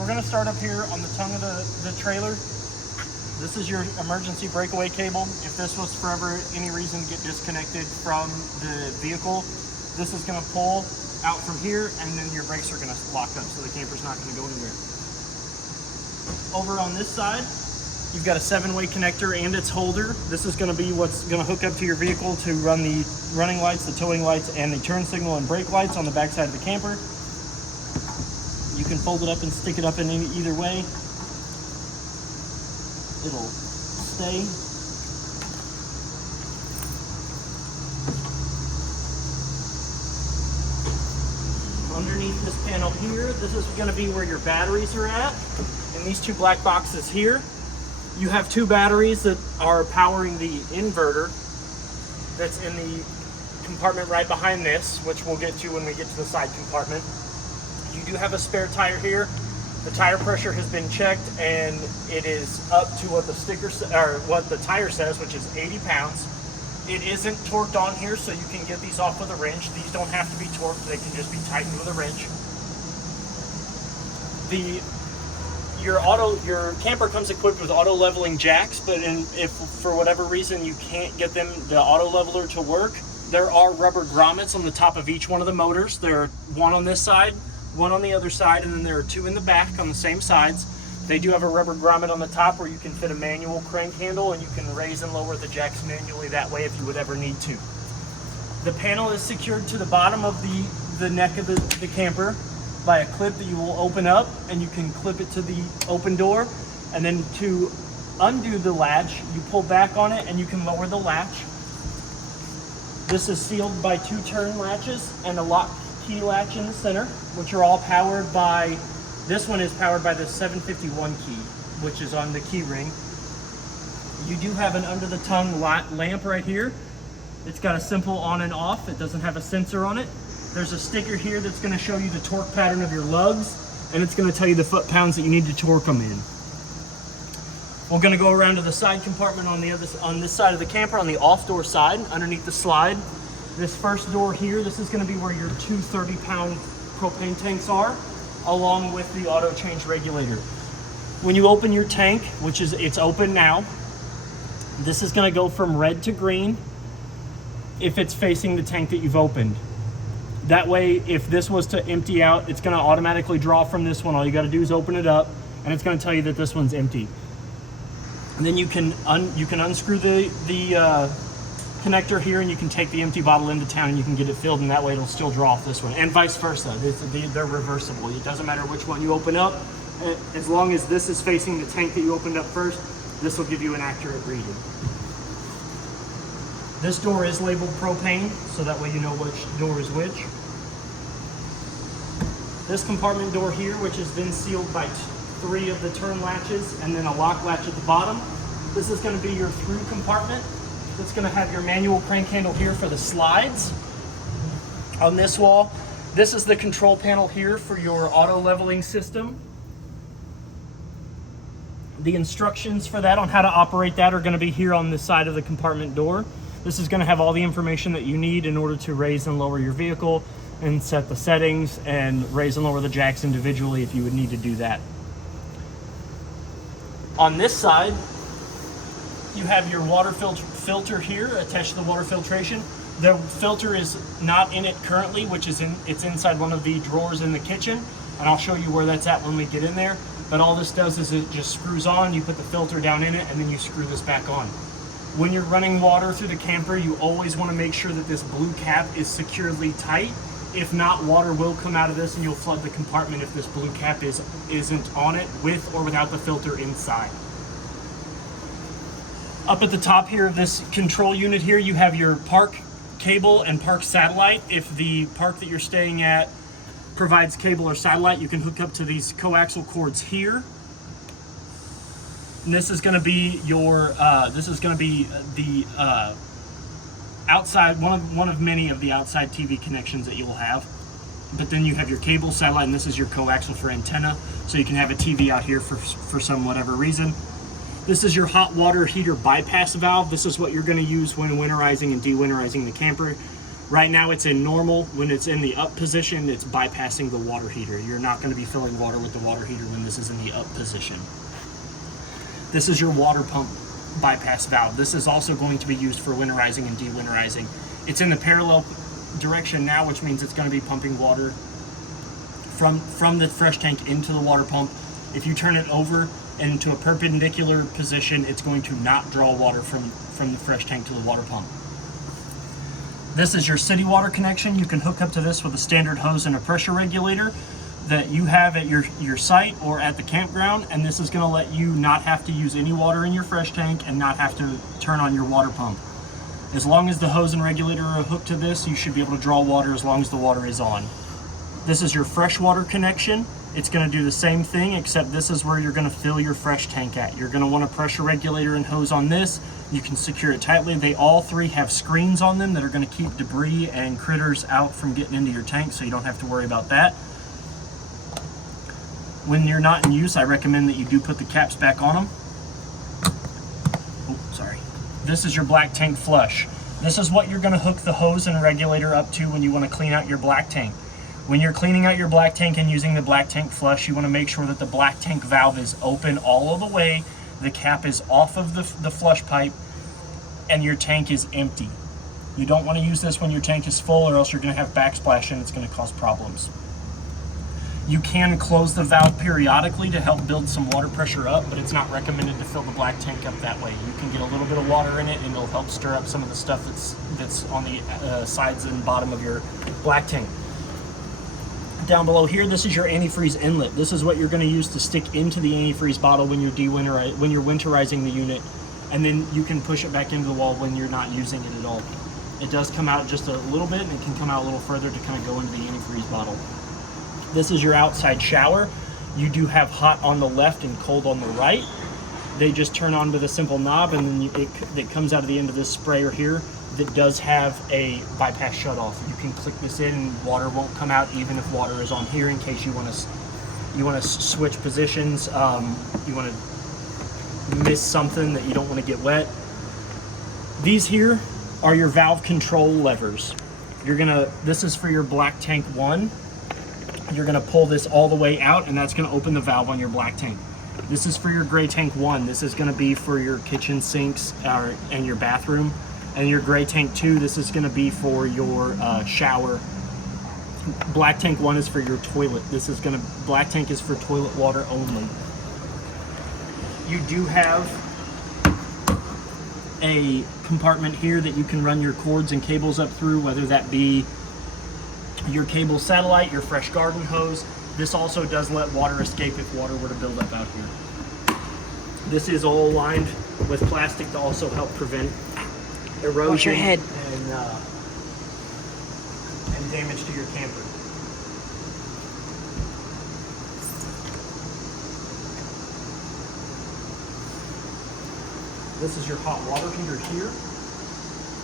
So we're gonna start up here on the tongue of the trailer. This is your emergency breakaway cable. If this was for ever any reason get disconnected from the vehicle, this is gonna pull out from here, and then your brakes are gonna lock up, so the camper's not gonna go anywhere. Over on this side, you've got a 7-way connector and its holder. This is gonna be what's gonna hook up to your vehicle to run the running lights, the towing lights, and the turn signal and brake lights on the back side of the camper. You can fold it up and stick it up in either way. It'll stay. Underneath this panel here, this is going to be where your batteries are at. In these two black boxes here, you have 2 batteries that are powering the inverter that's in the compartment right behind this, which we'll get to when we get to the side compartment. You do have a spare tire here. The tire pressure has been checked, and it is up to what the sticker or what the tire says, which is 80 pounds. It isn't torqued on here, so you can get these off with a wrench. These don't have to be torqued; they can just be tightened with a wrench. Your camper comes equipped with auto leveling jacks, but if for whatever reason you can't get the auto leveler to work, there are rubber grommets on the top of each one of the motors. There are one on this side, one on the other side, and then there are 2 in the back on the same sides. They do have a rubber grommet on the top where you can fit a manual crank handle, and you can raise and lower the jacks manually that way if you would ever need to. The panel is secured to the bottom of the neck of the camper by a clip that you will open up, and you can clip it to the open door, and then to undo the latch, you pull back on it and you can lower the latch. This is sealed by 2 turn latches and a lock key latch in the center, which are all powered by, this one is powered by the 751 key, which is on the key ring. You do have an under the tongue lamp right here. It's got a simple on and off. It doesn't have a sensor on it. There's a sticker here that's going to show you the torque pattern of your lugs, and it's going to tell you the foot-pounds that you need to torque them in. We're going to go around to the side compartment on this side of the camper, on the off-door side, underneath the slide. This first door here, this is going to be where your 2 30-pound propane tanks are, along with the auto change regulator. When you open your tank, which is, it's open now, this is going to go from red to green if it's facing the tank that you've opened. That way, if this was to empty out, it's going to automatically draw from this one. All you got to do is open it up, and it's going to tell you that this one's empty. And then you can unscrew the connector here, and you can take the empty bottle into town, and you can get it filled, and that way it'll still draw off this one, and vice versa. They're reversible. It doesn't matter which one you open up. As long as this is facing the tank that you opened up first, this will give you an accurate reading. This door is labeled propane, so that way you know which door is which. This compartment door here, which has been sealed by 3 of the turn latches and then a lock latch at the bottom. This is going to be your through compartment. It's going to have your manual crank handle here for the slides. On this wall, this is the control panel here for your auto leveling system. The instructions for that on how to operate that are going to be here on this side of the compartment door. This is going to have all the information that you need in order to raise and lower your vehicle and set the settings and raise and lower the jacks individually if you would need to do that. On this side, you have your water filter here attached to the water filtration. The filter is not in it currently, which is it's inside one of the drawers in the kitchen, and I'll show you where that's at when we get in there. But all this does is it just screws on, you put the filter down in it, and then you screw this back on. When you're running water through the camper, you always want to make sure that this blue cap is securely tight. If not, water will come out of this and you'll flood the compartment if this blue cap isn't on it, with or without the filter inside. Up at the top here of this control unit here, you have your park cable and park satellite. If the park that you're staying at provides cable or satellite, you can hook up to these coaxial cords here. And this is going to be your the outside, one of many of the outside TV connections that you will have. But then you have your cable, satellite, and this is your coaxial for antenna, so you can have a TV out here for some whatever reason. This is your hot water heater bypass valve. This is what you're going to use when winterizing and dewinterizing the camper. Right now it's in normal. When it's in the up position, it's bypassing the water heater. You're not going to be filling water with the water heater when this is in the up position. This is your water pump bypass valve. This is also going to be used for winterizing and de-winterizing. It's in the parallel direction now, which means it's going to be pumping water from the fresh tank into the water pump. If you turn it over into a perpendicular position, it's going to not draw water from the fresh tank to the water pump. This is your city water connection. You can hook up to this with a standard hose and a pressure regulator that you have at your site or at the campground, and this is going to let you not have to use any water in your fresh tank and not have to turn on your water pump. As long as the hose and regulator are hooked to this, you should be able to draw water as long as the water is on. This is your freshwater connection. It's going to do the same thing, except this is where you're going to fill your fresh tank at. You're going to want a pressure regulator and hose on this. You can secure it tightly. They all three have screens on them that are going to keep debris and critters out from getting into your tank, so you don't have to worry about that. When you're not in use, I recommend that you do put the caps back on them. Oh, sorry. This is your black tank flush. This is what you're going to hook the hose and regulator up to when you want to clean out your black tank. When you're cleaning out your black tank and using the black tank flush, you want to make sure that the black tank valve is open all of the way, the cap is off of the flush pipe, and your tank is empty. You don't want to use this when your tank is full, or else you're going to have backsplash and it's going to cause problems. You can close the valve periodically to help build some water pressure up, but it's not recommended to fill the black tank up that way. You can get a little bit of water in it and it'll help stir up some of the stuff that's on the sides and bottom of your black tank. Down below here, this is your antifreeze inlet. This is what you're going to use to stick into the antifreeze bottle when you're winterizing the unit, and then you can push it back into the wall when you're not using it at all. It does come out just a little bit, and it can come out a little further to kind of go into the antifreeze bottle. This is your outside shower. You do have hot on the left and cold on the right. They just turn on with a simple knob, and then it comes out of the end of this sprayer here that does have a bypass shut off. You can click this in and water won't come out even if water is on here, in case you want to switch positions, you want to miss something that you don't want to get wet. These here are your valve control levers. This is for your black tank 1. You're gonna pull this all the way out, and that's gonna open the valve on your black tank. This is for your gray tank 1. This is gonna be for your kitchen sinks and your bathroom. And your gray tank 2, this is gonna be for your shower. Black tank 1 is for your toilet. Black tank is for toilet water only. You do have a compartment here that you can run your cords and cables up through, whether that be your cable satellite, your fresh garden hose. This also does let water escape if water were to build up out here. This is all lined with plastic to also help prevent erosion. Watch your head. And damage to your camper. This is your hot water heater here.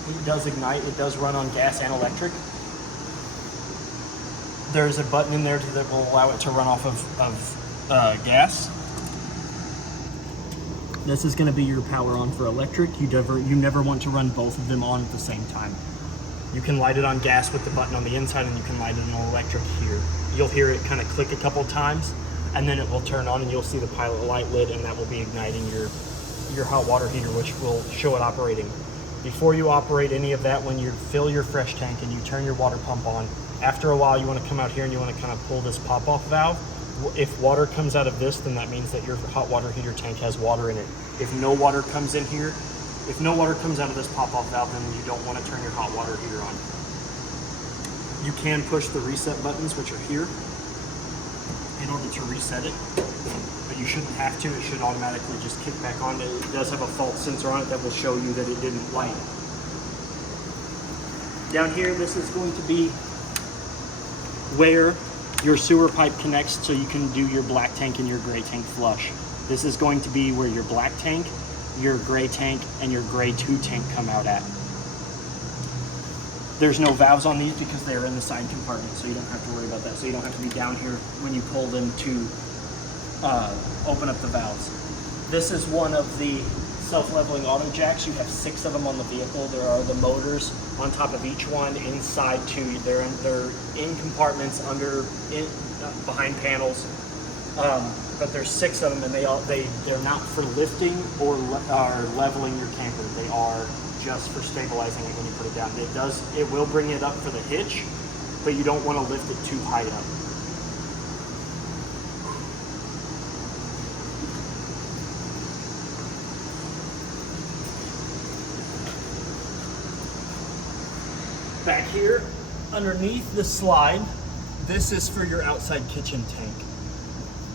It does ignite. It does run on gas and electric. There's a button in there that will allow it to run off of gas. This is going to be your power on for electric. You never want to run both of them on at the same time. You can light it on gas with the button on the inside, and you can light it on electric here. You'll hear it kind of click a couple times, and then it will turn on, and you'll see the pilot light lit, and that will be igniting your hot water heater, which will show it operating. Before you operate any of that, when you fill your fresh tank and you turn your water pump on, after a while you want to come out here and you want to kind of pull this pop-off valve. If water comes out of this, then that means that your hot water heater tank has water in it. If no water comes in here, if no water comes out of this pop-off valve, then you don't want to turn your hot water heater on. You can push the reset buttons, which are here, in order to reset it, but you shouldn't have to. It should automatically just kick back on. It does have a fault sensor on it that will show you that it didn't light. Down here, this is going to be where your sewer pipe connects, so you can do your black tank and your gray tank flush. This is going to be where your black tank, your gray tank, and your gray 2 tank come out at. There's no valves on these because they're in the side compartment, so you don't have to worry about that. So you don't have to be down here when you pull them to open up the valves. This is one of the self-leveling auto jacks. You have 6 of them on the vehicle. There are the motors on top of each one, inside too. They're in compartments behind panels. But there's 6 of them, and they're not for lifting or leveling your camper. They are just for stabilizing it when you put it down. It will bring it up for the hitch, but you don't want to lift it too high up. Back here, underneath the slide, this is for your outside kitchen tank.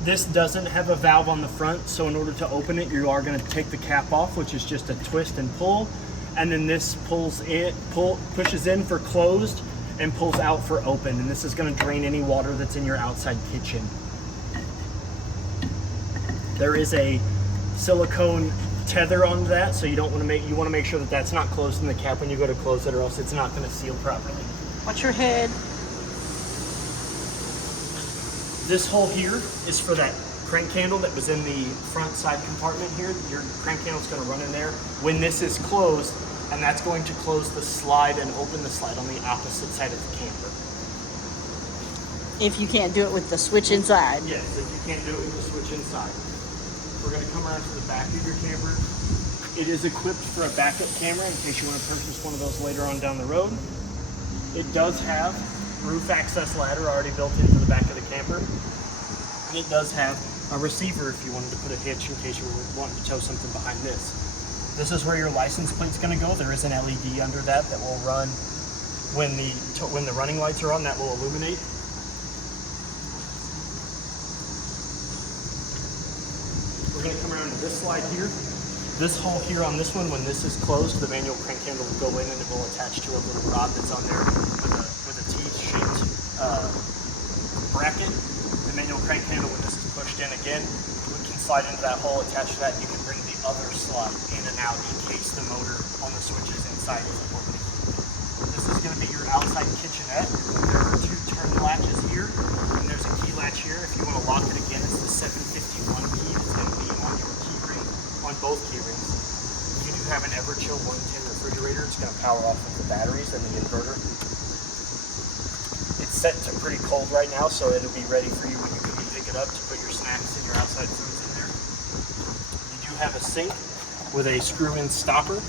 This doesn't have a valve on the front, so in order to open it, you are going to take the cap off, which is just a twist and pull, and then this pushes in for closed and pulls out for open, and this is going to drain any water that's in your outside kitchen. There is a silicone tether on that, so you want to make sure that that's not closed in the cap when you go to close it, or else it's not going to seal properly. Watch your head. This hole here is for that crank handle that was in the front side compartment here. Your crank handle is going to run in there. When this is closed, and that's going to close the slide and open the slide on the opposite side of the camper. If you can't do it with the switch inside. Yes, if you can't do it with the switch inside. We're going to come around to the back of your camper. It is equipped for a backup camera in case you want to purchase one of those later on down the road. It does have roof access ladder already built into the back of the camper. And it does have a receiver if you wanted to put a hitch in case you were wanting to tow something behind this. This is where your license plate's going to go. There is an LED under that will run when the running lights are on. That will illuminate. We're going to come around to this slide here. This hole here on this one, when this is closed, the manual crank handle will go in and it will attach to a little rod that's on there with a T-shaped bracket. The manual crank handle, when this is pushed in again, we can slide into that hole, attach to that, and you can bring the other slide in and out in case the motor on the switches inside isn't working. This is going to be your outside kitchenette. There are 2 turn latches here, and there's a key latch here. If you want to lock it again, it's the 751 key. It's going to be on your key ring, on both key rings. You do have an Everchill 110 refrigerator. It's going to power off with the batteries and the inverter. It's set to pretty cold right now, so it'll be ready for you when you come and pick it up to put your snacks and your outside foods in there. You do have a sink with a screw-in stopper,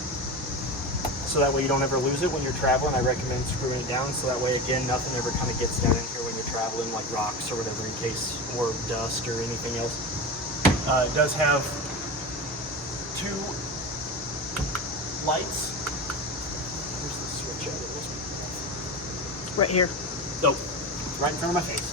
so that way you don't ever lose it when you're traveling. I recommend screwing it down, so that way, again, nothing ever kind of gets down in here when you're traveling, like rocks or whatever, in case, or dust or anything else. It does have 2 lights. Where's the switch at? Right here. Nope, right in front of my face.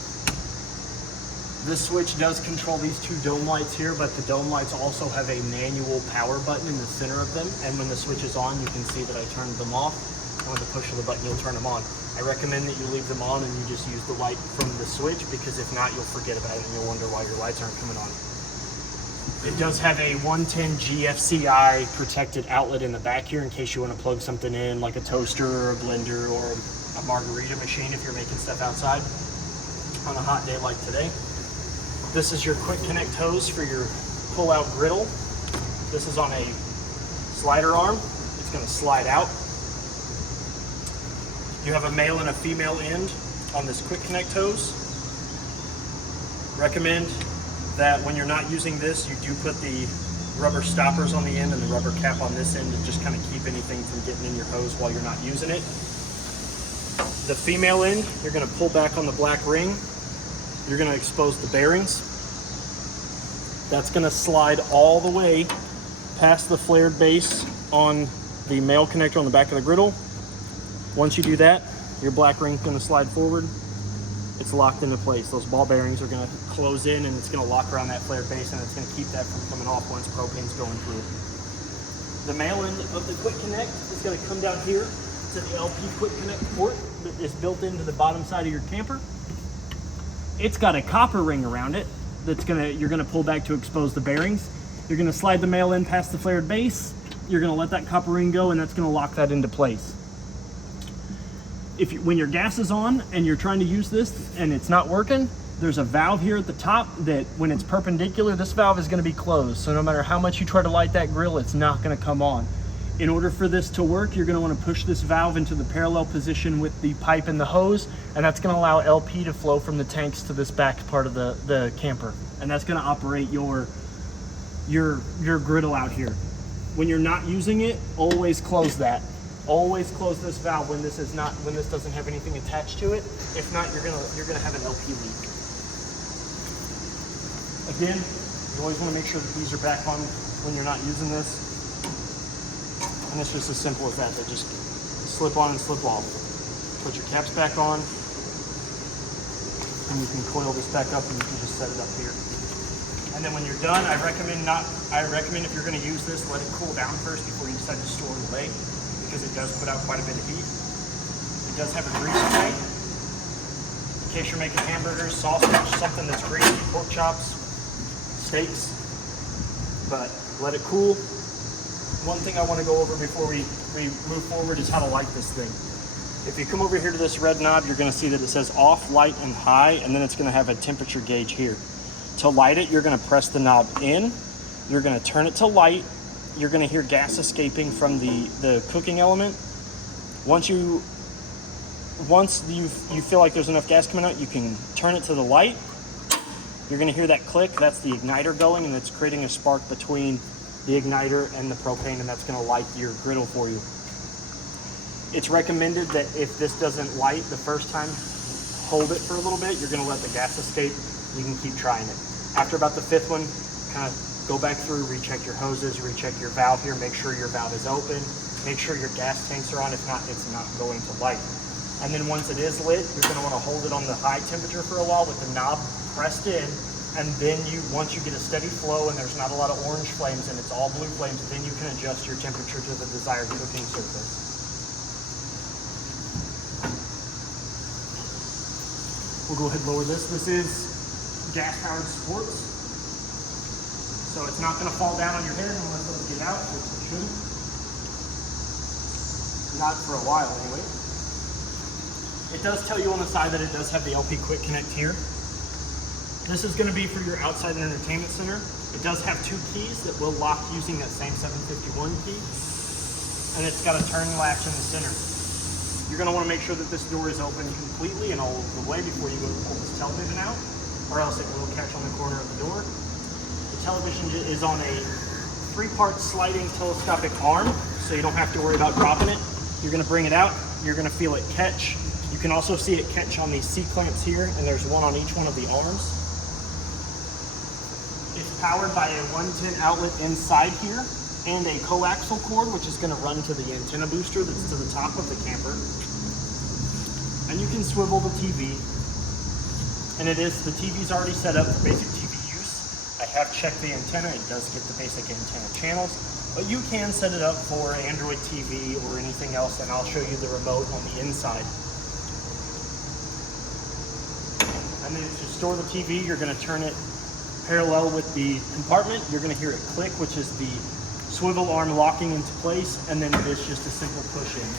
This switch does control these 2 dome lights here, but the dome lights also have a manual power button in the center of them, and when the switch is on, you can see that I turned them off, and with the push of the button, you'll turn them on. I recommend that you leave them on and you just use the light from the switch, because if not, you'll forget about it and you'll wonder why your lights aren't coming on. It does have a 110 GFCI protected outlet in the back here in case you want to plug something in, like a toaster or a blender or a margarita machine if you're making stuff outside on a hot day like today. This is your quick connect hose for your pull-out griddle. This is on a slider arm. It's going to slide out. You have a male and a female end on this quick connect hose. Recommend that when you're not using this, you do put the rubber stoppers on the end and the rubber cap on this end to just kind of keep anything from getting in your hose while you're not using it. The female end, you're going to pull back on the black ring. You're going to expose the bearings. That's going to slide all the way past the flared base on the male connector on the back of the griddle. Once you do that, your black ring's going to slide forward. It's locked into place. Those ball bearings are going to close in and it's going to lock around that flared base, and it's going to keep that from coming off once propane's going through. The male end of the quick connect is going to come down here to the LP quick connect port that is built into the bottom side of your camper. It's got a copper ring around it you're going to pull back to expose the bearings. You're going to slide the male end past the flared base. You're going to let that copper ring go, and that's going to lock that into place. When your gas is on and you're trying to use this and it's not working, there's a valve here at the top that when it's perpendicular, this valve is going to be closed. So no matter how much you try to light that grill, it's not going to come on. In order for this to work, you're going to want to push this valve into the parallel position with the pipe and the hose, and that's going to allow LP to flow from the tanks to this back part of the camper. And that's going to operate your griddle out here. When you're not using it, always close that. Always close this valve when this doesn't have anything attached to it. If not, you're gonna have an LP leak. Again, you always want to make sure that these are back on when you're not using this. And it's just as simple as that. They just slip on and slip off. Put your caps back on, and you can coil this back up, and you can just set it up here. And then when you're done, I recommend if you're going to use this, let it cool down first before you decide to store it away, because it does put out quite a bit of heat. It does have a grease plate in case you're making hamburgers, sausage, something that's greasy, pork chops, steaks. But let it cool. One thing I want to go over before we move forward is how to light this thing. If you come over here to this red knob, you're going to see that it says off, light, and high, and then it's going to have a temperature gauge here. To light it, you're going to press the knob in, you're going to turn it to light, you're going to hear gas escaping from the cooking element. Once you feel like there's enough gas coming out, you can turn it to the light. You're going to hear that click. That's the igniter going, and it's creating a spark between the igniter and the propane, and that's going to light your griddle for you. It's recommended that if this doesn't light the first time, hold it for a little bit. You're going to let the gas escape. You can keep trying it. After about the fifth one, kind of go back through, recheck your hoses, recheck your valve here, make sure your valve is open, make sure your gas tanks are on. If not, it's not going to light. And then once it is lit, you're going to want to hold it on the high temperature for a while with the knob pressed in, and then once you get a steady flow and there's not a lot of orange flames and it's all blue flames, then you can adjust your temperature to the desired cooking surface. We'll go ahead and lower this. This is gas-powered supports, so it's not going to fall down on your head unless those get out, which it shouldn't. Not for a while, anyway. It does tell you on the side that it does have the LP Quick Connect here. This is going to be for your outside entertainment center. It does have 2 keys that will lock using that same 751 key, and it's got a turn latch in the center. You're going to want to make sure that this door is open completely and all the way before you go to pull this television out, or else it will catch on the corner of the door. The television is on a 3-part sliding telescopic arm, so you don't have to worry about dropping it. You're going to bring it out, you're going to feel it catch. You can also see it catch on these C-clamps here, and there's one on each one of the arms. It's powered by a 110 outlet inside here, and a coaxial cord, which is going to run to the antenna booster that's to the top of the camper. And you can swivel the TV. And the TV's already set up for basic TV use. I have checked the antenna. It does get the basic antenna channels, but you can set it up for Android TV or anything else, and I'll show you the remote on the inside. And then to store the TV, you're going to turn it parallel with the compartment. You're going to hear it click, which is the swivel arm locking into place, and then it is just a simple push in.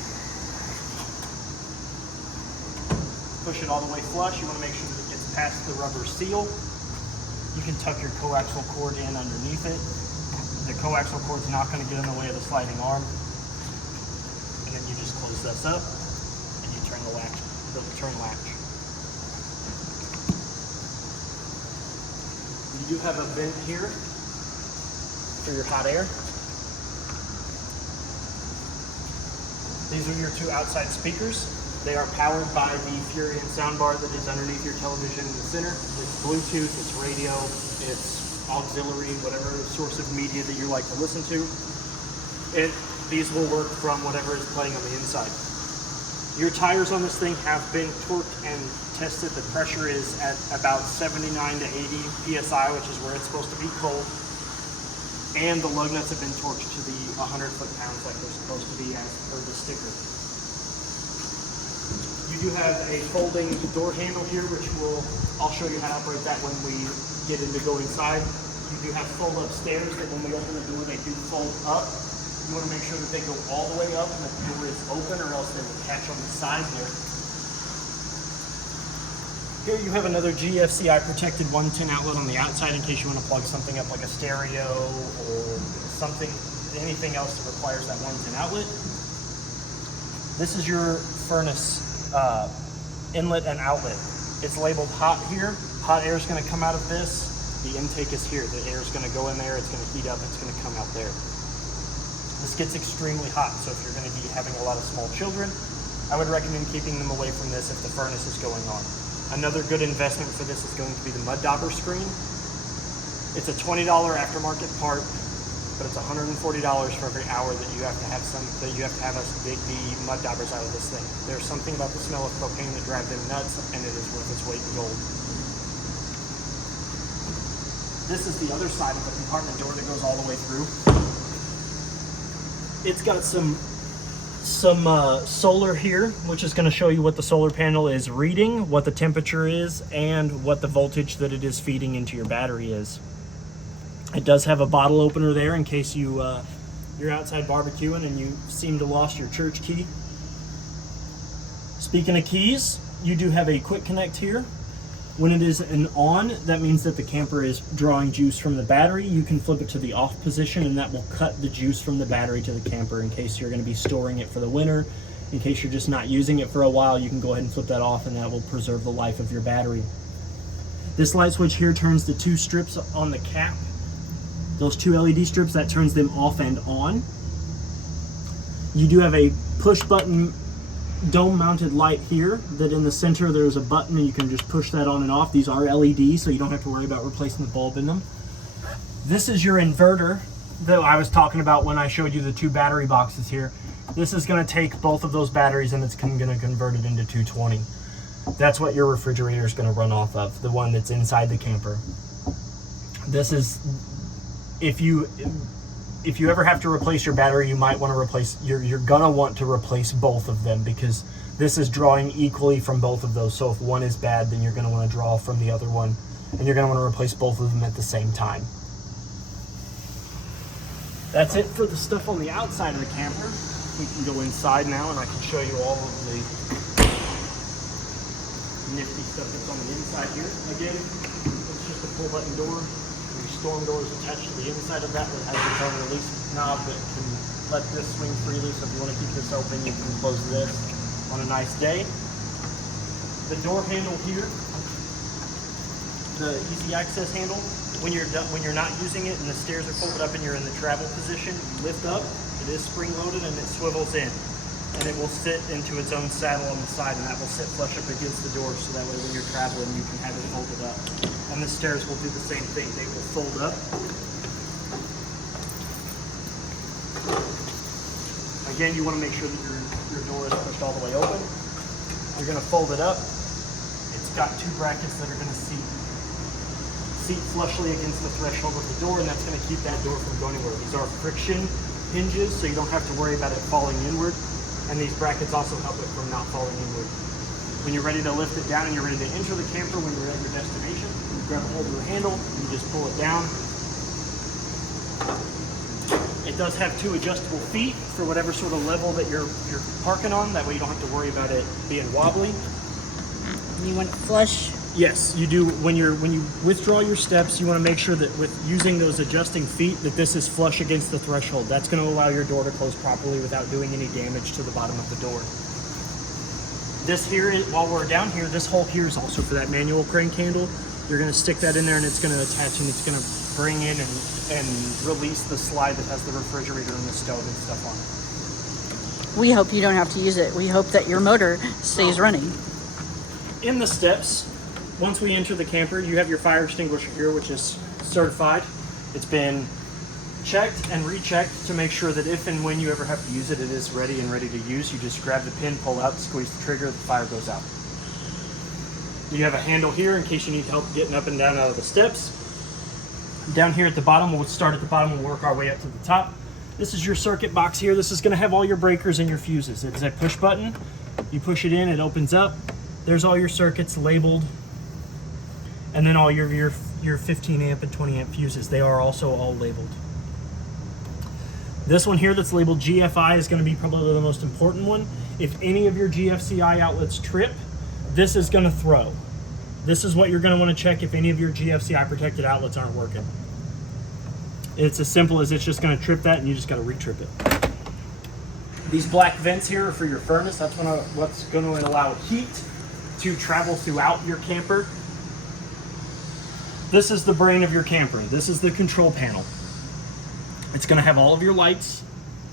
Push it all the way flush. You want to make sure that it gets past the rubber seal. You can tuck your coaxial cord in underneath it. The coaxial cord's not going to get in the way of the sliding arm. And then you just close this up and you turn the return latch. You do have a vent here for your hot air. These are your 2 outside speakers. They are powered by the Furion soundbar that is underneath your television in the center. It's Bluetooth, it's radio, it's auxiliary, whatever source of media that you like to listen to. These will work from whatever is playing on the inside. Your tires on this thing have been torqued and tested. The pressure is at about 79 to 80 PSI, which is where it's supposed to be cold. And the lug nuts have been torqued to the 100 foot-pounds like they're supposed to be as per the sticker. You do have a folding door handle here, which I'll show you how to operate that when we get into go inside. You do have fold-up stairs that when we open the door, they do fold up. You want to make sure that they go all the way up and that the door is open, or else they will catch on the side there. Here you have another GFCI protected 110 outlet on the outside in case you want to plug something up like a stereo or something, anything else that requires that 110 outlet. This is your furnace inlet and outlet. It's labeled hot here. Hot air is going to come out of this. The intake is here. The air is going to go in there. It's going to heat up. It's going to come out there. This gets extremely hot, so if you're going to be having a lot of small children, I would recommend keeping them away from this if the furnace is going on. Another good investment for this is going to be the mud dauber screen. It's a $20 aftermarket part, but it's $140 for every hour that you have to have us dig the mud daubers out of this thing. There's something about the smell of propane that drives them nuts, and it is worth its weight in gold. This is the other side of the compartment door that goes all the way through. It's got some solar here, which is going to show you what the solar panel is reading, what the temperature is, and what the voltage that it is feeding into your battery is. It does have a bottle opener there in case you're outside barbecuing and you seem to lost your church key. Speaking of keys, you do have a quick connect here. When it is an on, that means that the camper is drawing juice from the battery. You can flip it to the off position and that will cut the juice from the battery to the camper in case you're going to be storing it for the winter. In case you're just not using it for a while, you can go ahead and flip that off and that will preserve the life of your battery. This light switch here turns the two strips on the cap. Those two LED strips, that turns them off and on. You do have a push button dome mounted light here that in the center there's a button and you can just push that on and off. These are LEDs, so you don't have to worry about replacing the bulb in them. This is your inverter that I was talking about when I showed you the two battery boxes here. This is going to take both of those batteries and it's going to convert it into 220. That's what your refrigerator is going to run off of, the one that's inside the camper. This is, if you ever have to replace your battery, you might want to replace, you're gonna want to replace both of them because this is drawing equally from both of those. So if one is bad, then you're gonna want to draw from the other one and you're gonna want to replace both of them at the same time. That's it for the stuff on the outside of the camper. We can go inside now and I can show you all of the nifty stuff that's on the inside here. Again, it's just a pull button door. Storm door is attached to the inside of that that has its own release knob that can let this swing freely. So if you want to keep this open, you can close this on a nice day. The door handle here, the easy access handle, when you're not using it and the stairs are folded up and you're in the travel position, you lift up, it is spring loaded and it swivels in. And it will sit into its own saddle on the side and that will sit flush up against the door so that way when you're traveling you can have it folded up. And the stairs will do the same thing. They will fold up. Again, you want to make sure that your door is pushed all the way open. You're going to fold it up. It's got two brackets that are going to seat flushly against the threshold of the door, and that's going to keep that door from going anywhere. These are friction hinges, so you don't have to worry about it falling inward. And these brackets also help it from not falling inward. When you're ready to lift it down and you're ready to enter the camper when you're at your destination, you grab a hold of the handle, you just pull it down. It does have two adjustable feet for whatever sort of level that you're parking on. That way you don't have to worry about it being wobbly. You want it flush? Yes, you do. When you withdraw your steps, you want to make sure that with using those adjusting feet that this is flush against the threshold. That's going to allow your door to close properly without doing any damage to the bottom of the door. This here, while we're down here, this hole here is also for that manual crank handle. You're going to stick that in there and it's going to attach and it's going to bring in and release the slide that has the refrigerator and the stove and stuff on it. We hope you don't have to use it. We hope that your motor stays running. In the steps, once we enter the camper, you have your fire extinguisher here, which is certified. It's been checked and rechecked to make sure that if and when you ever have to use it, it is ready and ready to use. You just grab the pin, pull out, squeeze the trigger, the fire goes out. You have a handle here in case you need help getting up and down out of the steps. Down here at the bottom, we'll start at the bottom and work our way up to the top. This is your circuit box here. This is going to have all your breakers and your fuses. It's a push button. You push it in, it opens up. There's all your circuits labeled. And then all your 15 amp and 20 amp fuses. They are also all labeled. This one here that's labeled GFI is going to be probably the most important one. If any of your GFCI outlets trip, this is going to throw. This is what you're going to want to check if any of your GFCI protected outlets aren't working. It's as simple as it's just going to trip that, and you just got to re-trip it. These black vents here are for your furnace. That's what's going to allow heat to travel throughout your camper. This is the brain of your camper. This is the control panel. It's going to have all of your lights,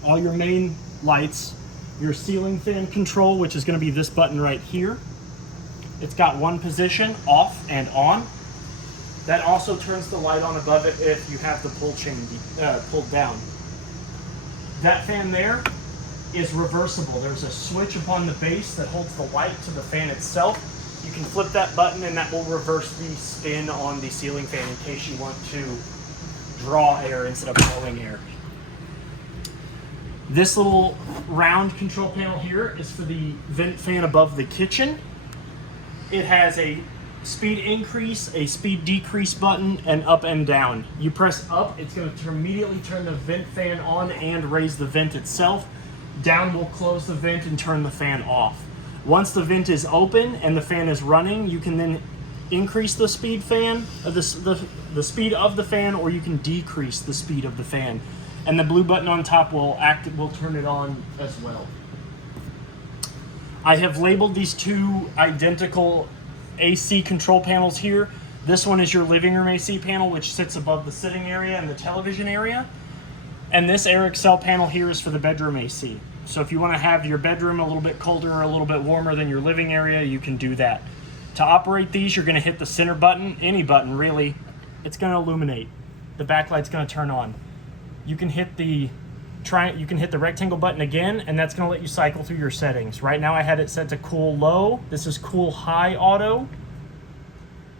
all your main lights, your ceiling fan control, which is going to be this button right here. It's got one position, off and on. That also turns the light on above it if you have the pull chain pulled down. That fan there is reversible. There's a switch upon the base that holds the light to the fan itself. You can flip that button and that will reverse the spin on the ceiling fan in case you want to draw air instead of blowing air. This little round control panel here is for the vent fan above the kitchen. It has a speed increase, a speed decrease button, and up and down. You press up, it's going to immediately turn the vent fan on and raise the vent itself. Down will close the vent and turn the fan off. Once the vent is open and the fan is running, you can then increase the speed the speed of the fan, or you can decrease the speed of the fan. And the blue button on top will turn it on as well. I have labeled these two identical AC control panels here. This one is your living room AC panel, which sits above the sitting area and the television area. And this Air Excel panel here is for the bedroom AC. So if you want to have your bedroom a little bit colder or a little bit warmer than your living area, you can do that. To operate these, you're going to hit the center button, any button really. It's going to illuminate. The backlight's going to turn on. You can hit the rectangle button again, and that's going to let you cycle through your settings. Right now I had it set to cool low. This is cool high auto.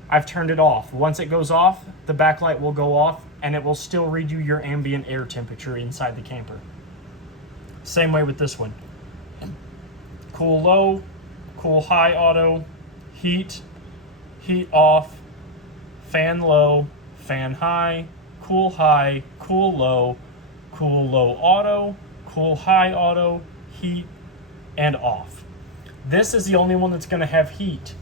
I've turned it off. Once it goes off, the backlight will go off, and it will still read you your ambient air temperature inside the camper. Same way with this one. Cool low, cool high auto, heat off, fan low, fan high, cool low auto, cool high auto, heat, and off. This is the only one that's going to have heat.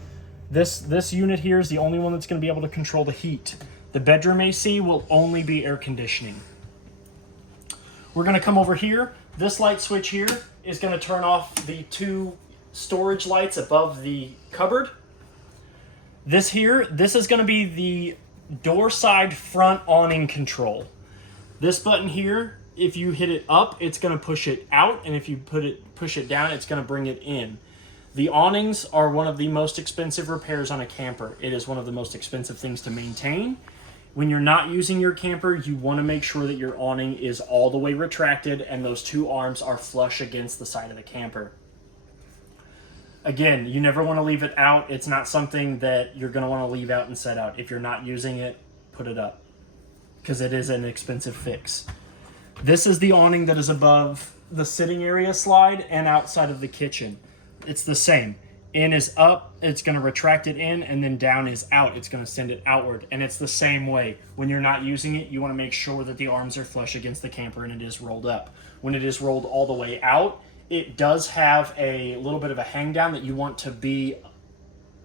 This unit here is the only one that's going to be able to control the heat. The bedroom AC will only be air conditioning. We're going to come over here. This light switch here is going to turn off the two storage lights above the cupboard. This is going to be the door side front awning control. This button here, if you hit it up, it's going to push it out, and if you push it down, it's going to bring it in. The awnings are one of the most expensive repairs on a camper. It is one of the most expensive things to maintain. When you're not using your camper, you want to make sure that your awning is all the way retracted and those two arms are flush against the side of the camper. Again, you never want to leave it out. It's not something that you're going to want to leave out and set out. If you're not using it, put it up, because it is an expensive fix. This is the awning that is above the sitting area slide and outside of the kitchen. It's the same. In is up, it's going to retract it in, and then down is out. It's going to send it outward, and it's the same way. When you're not using it, you want to make sure that the arms are flush against the camper and it is rolled up. When it is rolled all the way out, it does have a little bit of a hang down that you want to be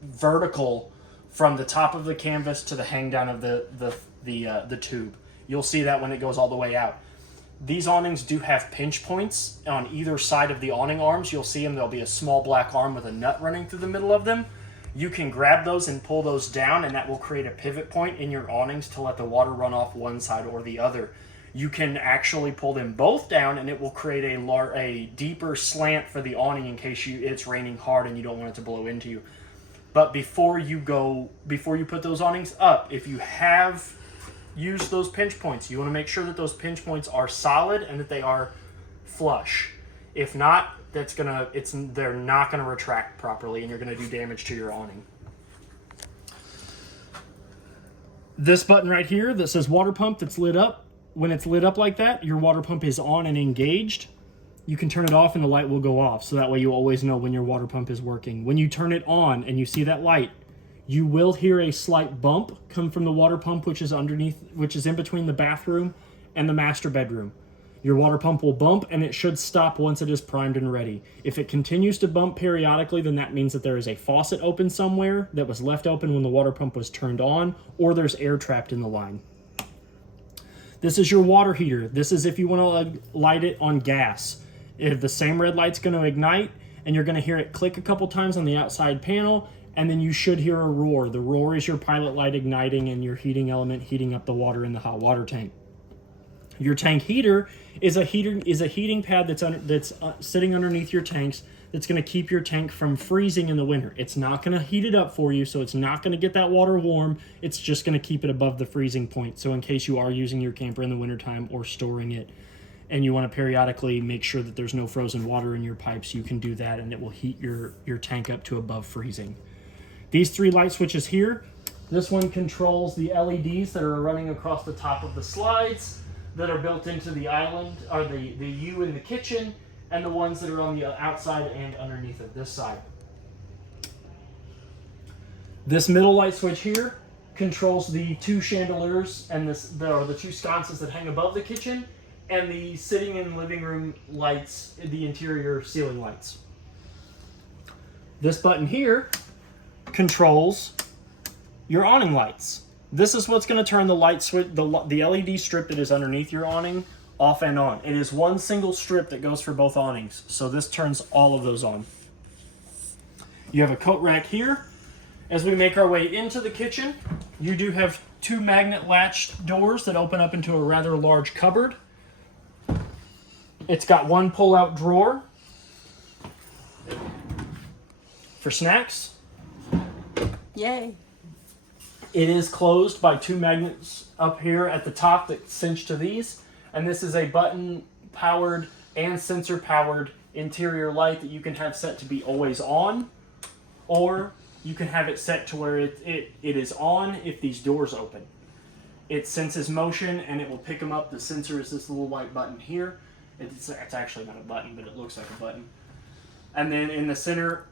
vertical from the top of the canvas to the hang down of the tube. You'll see that when it goes all the way out. These awnings do have pinch points on either side of the awning arms. You'll see them. There'll be a small black arm with a nut running through the middle of them. You can grab those and pull those down, and that will create a pivot point in your awnings to let the water run off one side or the other. You can actually pull them both down, and it will create a deeper slant for the awning in case it's raining hard and you don't want it to blow into you. But before you put those awnings up, if you have use those pinch points. You want to make sure that those pinch points are solid and that they are flush. If not, they're not going to retract properly, and you're going to do damage to your awning. This button right here that says water pump that's lit up, when it's lit up like that, your water pump is on and engaged. You can turn it off and the light will go off, so that way you always know when your water pump is working. When you turn it on and you see that light, you will hear a slight bump come from the water pump, which is in between the bathroom and the master bedroom. Your water pump will bump and it should stop once it is primed and ready. If it continues to bump periodically, then that means that there is a faucet open somewhere that was left open when the water pump was turned on, or there's air trapped in the line. This is your water heater. This is if you want to light it on gas. If the same red light's going to ignite, and you're going to hear it click a couple times on the outside panel, and then you should hear a roar. The roar is your pilot light igniting and your heating element heating up the water in the hot water tank. Your tank heater is a heating pad that's sitting underneath your tanks that's going to keep your tank from freezing in the winter. It's not going to heat it up for you, so it's not going to get that water warm. It's just going to keep it above the freezing point. So in case you are using your camper in the wintertime or storing it, and you want to periodically make sure that there's no frozen water in your pipes, you can do that, and it will heat your tank up to above freezing. These 3 light switches here, this one controls the LEDs that are running across the top of the slides that are built into the island, or the U in the kitchen, and the ones that are on the outside and underneath of this side. This middle light switch here controls the 2 chandeliers and the 2 sconces that hang above the kitchen, and the sitting in living room lights, the interior ceiling lights. This button here controls your awning lights. This is what's going to turn the light switch, the LED strip that is underneath your awning, off and on. It is one single strip that goes for both awnings, so this turns all of those on. You have a coat rack here. As we make our way into the kitchen, you do have 2 magnet latched doors that open up into a rather large cupboard. It's got 1 pull-out drawer for snacks. Yay. It is closed by 2 magnets up here at the top that cinch to these. And this is a button-powered and sensor-powered interior light that you can have set to be always on, or you can have it set to where it is on if these doors open. It senses motion and it will pick them up. The sensor is this little white button here. It's actually not a button, but it looks like a button. And then in the center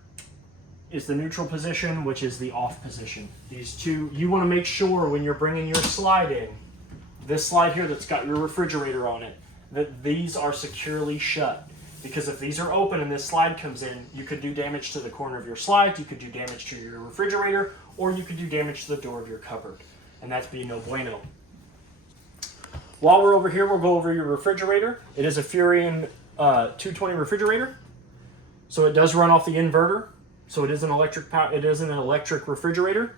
is the neutral position, which is the off position. These 2, you want to make sure when you're bringing your slide in, this slide here that's got your refrigerator on it, that these are securely shut. Because if these are open and this slide comes in, you could do damage to the corner of your slide, you could do damage to your refrigerator, or you could do damage to the door of your cupboard. And that's be no bueno. While we're over here, we'll go over your refrigerator. It is a Furion 220 refrigerator. So it does run off the inverter. So it is an electric refrigerator.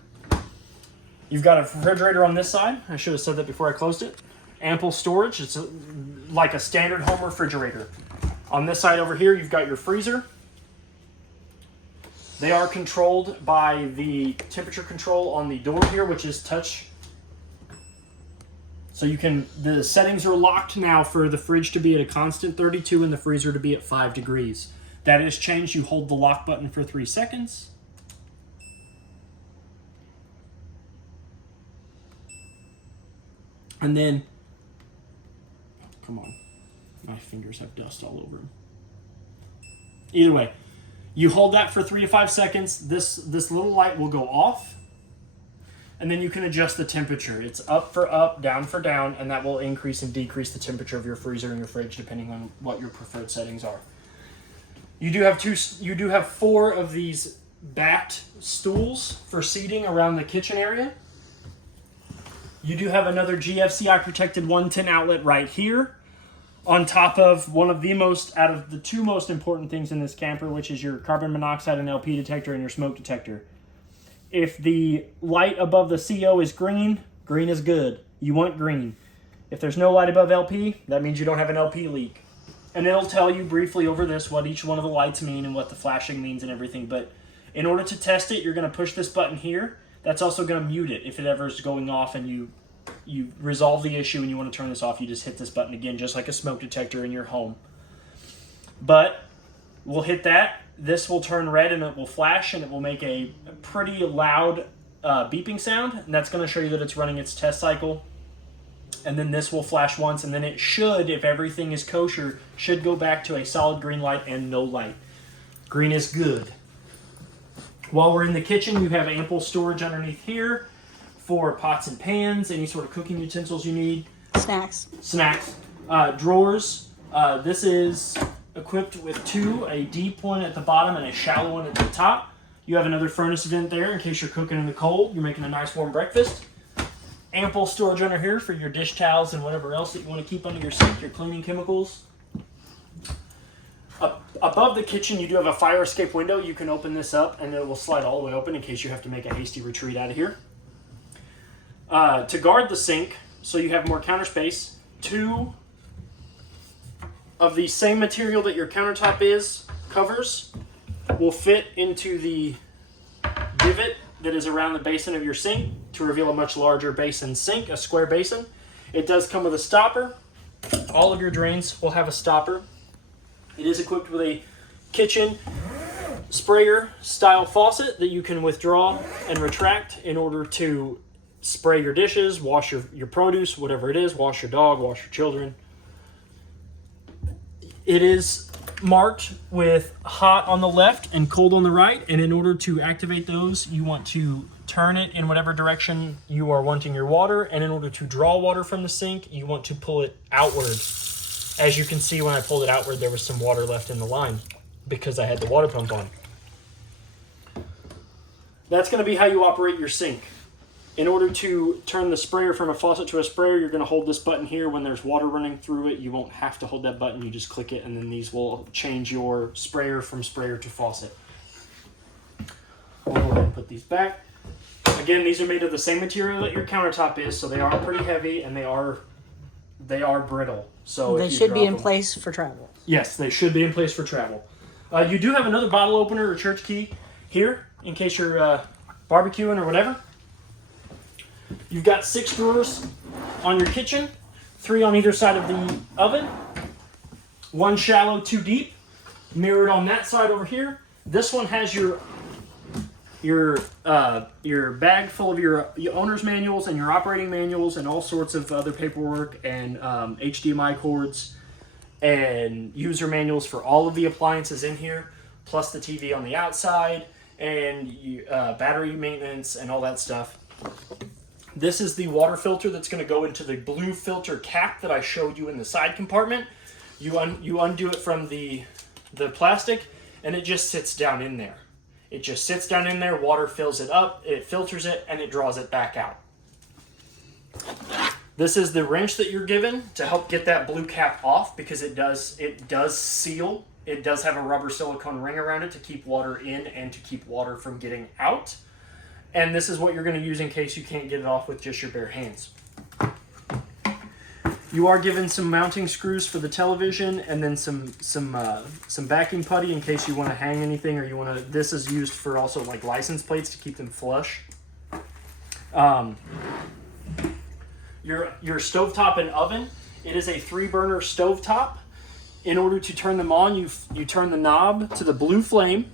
You've got a refrigerator on this side. I should have said that before I closed it. Ample storage. It's like a standard home refrigerator. On this side over here, you've got your freezer. They are controlled by the temperature control on the door here, which is touch. So the settings are locked now for the fridge to be at a constant 32 and the freezer to be at 5 degrees. That is changed. You hold the lock button for 3 seconds. And then, come on, my fingers have dust all over them. Either way, you hold that for 3 to 5 seconds. This little light will go off. And then you can adjust the temperature. It's up for up, down for down, and that will increase and decrease the temperature of your freezer and your fridge depending on what your preferred settings are. You do have 4 of these backed stools for seating around the kitchen area. You do have another GFCI protected 110 outlet right here, on top of one of the 2 most important things in this camper, which is your carbon monoxide and LP detector and your smoke detector. If the light above the CO is green, green is good. You want green. If there's no light above LP, that means you don't have an LP leak. And it'll tell you briefly over this what each one of the lights mean and what the flashing means and everything. But in order to test it, you're going to push this button here. That's also going to mute it. If it ever is going off and you resolve the issue and you want to turn this off, you just hit this button again, just like a smoke detector in your home. But we'll hit that. This will turn red and it will flash and it will make a pretty loud beeping sound. And that's going to show you that it's running its test cycle. And then this will flash once, and then it should, if everything is kosher, should go back to a solid green light and no light. Green is good. While we're in the kitchen, you have ample storage underneath here for pots and pans, any sort of cooking utensils you need. Snacks. Drawers. This is equipped with two, a deep one at the bottom and a shallow one at the top. You have another furnace vent there in case you're cooking in the cold. You're making a nice warm breakfast. Ample storage under here for your dish towels and whatever else that you want to keep under your sink, your cleaning chemicals. Above the kitchen, you do have a fire escape window. You can open this up and it will slide all the way open in case you have to make a hasty retreat out of here. To guard the sink, so you have more counter space, two of the same material that your countertop covers will fit into the divot that is around the basin of your sink to reveal a much larger basin sink, a square basin. It does come with a stopper. All of your drains will have a stopper. It is equipped with a kitchen sprayer style faucet that you can withdraw and retract in order to spray your dishes, wash your produce, whatever it is, wash your dog, wash your children. It is marked with hot on the left and cold on the right, and in order to activate those, you want to turn it in whatever direction you are wanting your water, and in order to draw water from the sink, you want to pull it outward. As you can see, when I pulled it outward, there was some water left in the line because I had the water pump on. That's going to be how you operate your sink. In order to turn the sprayer from a faucet to a sprayer, you're going to hold this button here. When there's water running through it, you won't have to hold that button. You just click it, and then these will change your sprayer from sprayer to faucet. I'll go ahead and put these back. Again, these are made of the same material that your countertop is, so they are pretty heavy and they are brittle. So they should be in place for travel. Yes, they should be in place for travel. You do have another bottle opener or church key here in case you're barbecuing or whatever. You've got 6 drawers on your kitchen, 3 on either side of the oven, 1 shallow, 2 deep, mirrored on that side over here. This one has your bag full of your owner's manuals and your operating manuals and all sorts of other paperwork and HDMI cords and user manuals for all of the appliances in here, plus the TV on the outside and battery maintenance and all that stuff. This is the water filter that's going to go into the blue filter cap that I showed you in the side compartment. You undo it from the plastic, and it just sits down in there. It just sits down in there, water fills it up, it filters it, and it draws it back out. This is the wrench that you're given to help get that blue cap off because it does seal. It does have a rubber silicone ring around it to keep water in and to keep water from getting out. And this is what you're going to use in case you can't get it off with just your bare hands. You are given some mounting screws for the television and then some backing putty in case you want to hang anything or you want to. This is used for also like license plates to keep them flush. Your stovetop and oven. It is a 3-burner stovetop. In order to turn them on, you turn the knob to the blue flame.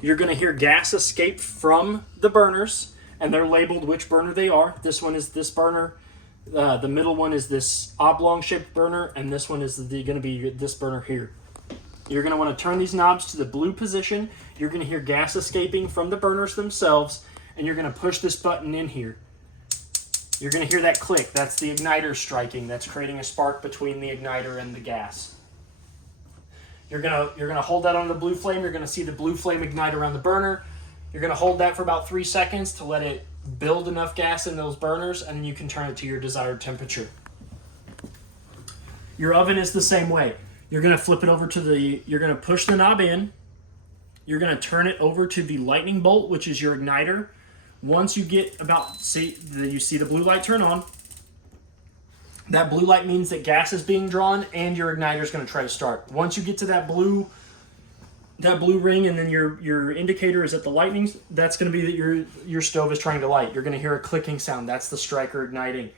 You're going to hear gas escape from the burners, and they're labeled which burner they are. This one is this burner. The middle one is this oblong-shaped burner, and this one is going to be this burner here. You're going to want to turn these knobs to the blue position. You're going to hear gas escaping from the burners themselves, and you're going to push this button in here. You're going to hear that click. That's the igniter striking. That's creating a spark between the igniter and the gas. You're gonna hold that on the blue flame. You're gonna see the blue flame ignite around the burner. You're gonna hold that for about 3 seconds to let it build enough gas in those burners, and then you can turn it to your desired temperature. Your oven is the same way. You're gonna flip it over to you're gonna push the knob in. You're gonna turn it over to the lightning bolt, which is your igniter. Once you get you see the blue light turn on. That blue light means that gas is being drawn and your igniter is going to try to start. Once you get to that blue ring and then your indicator is at the lightning, that's going to be that your stove is trying to light. You're going to hear a clicking sound. That's the striker igniting.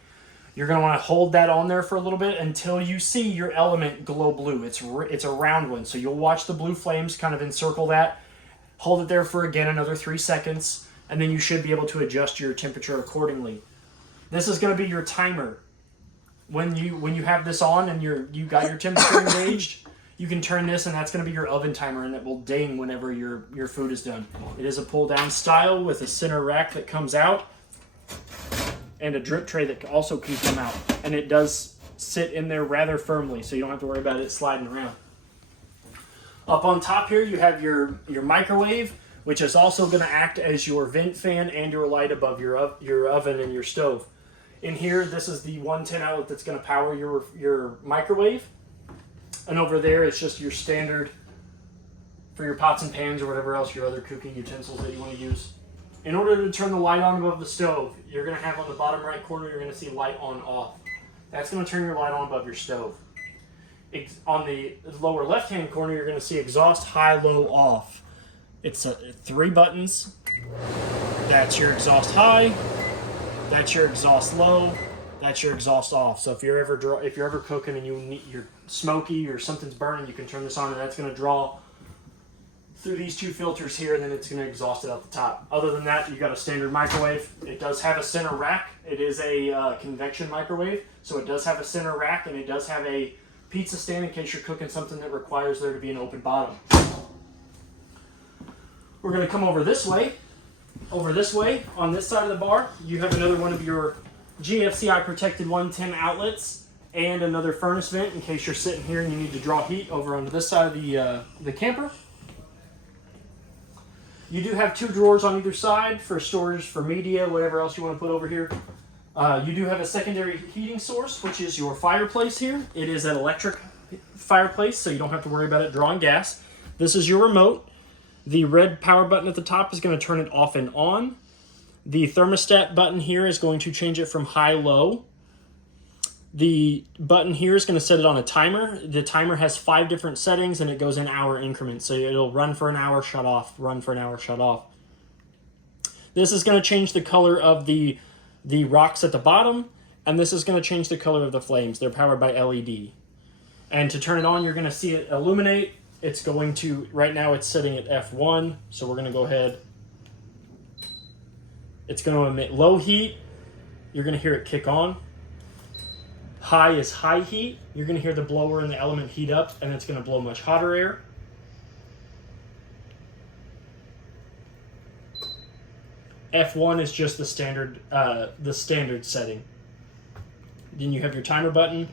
You're going to want to hold that on there for a little bit until you see your element glow blue. It's a round one, so you'll watch the blue flames kind of encircle that. Hold it there for, again, another 3 seconds, and then you should be able to adjust your temperature accordingly. This is going to be your timer. When you have this on and you got your temperature engaged, you can turn this and that's going to be your oven timer, and it will ding whenever your food is done. It is a pull down style with a center rack that comes out and a drip tray that also can come out, and it does sit in there rather firmly, so you don't have to worry about it sliding around. Up on top here, you have your microwave, which is also going to act as your vent fan and your light above your oven and your stove. In here, this is the 110 outlet that's going to power your microwave. And over there, it's just your standard for your pots and pans or whatever else, your other cooking utensils that you want to use. In order to turn the light on above the stove, you're going to have on the bottom right corner, you're going to see light on off. That's going to turn your light on above your stove. On the lower left-hand corner, you're going to see exhaust high, low, off. It's 3 buttons. That's your exhaust high. That's your exhaust low. That's your exhaust off. So if you're ever cooking and you're smoky or something's burning, you can turn this on, and that's going to draw through these 2 filters here, and then it's going to exhaust it out the top. Other than that, you got a standard microwave. It does have a center rack. It is a convection microwave, so it does have a center rack, and it does have a pizza stand in case you're cooking something that requires there to be an open bottom. We're going to come over this way. Over this way, on this side of the bar, you have another one of your GFCI protected 110 outlets and another furnace vent in case you're sitting here and you need to draw heat over onto this side of the camper. You do have 2 drawers on either side for storage for media, whatever else you want to put over here. You do have a secondary heating source, which is your fireplace here. It is an electric fireplace, so you don't have to worry about it drawing gas. This is your remote. The red power button at the top is going to turn it off and on. The thermostat button here is going to change it from high-low. The button here is going to set it on a timer. The timer has 5 different settings, and it goes in hour increments. So it'll run for an hour, shut off, run for an hour, shut off. This is going to change the color of the rocks at the bottom, and this is going to change the color of the flames. They're powered by LED. And to turn it on, you're going to see it illuminate. It's going to, right now it's setting at F1, so we're going to go ahead. It's going to emit low heat. You're going to hear it kick on. High is high heat. You're going to hear the blower and the element heat up, and it's going to blow much hotter air. F1 is just the standard setting. Then you have your timer button,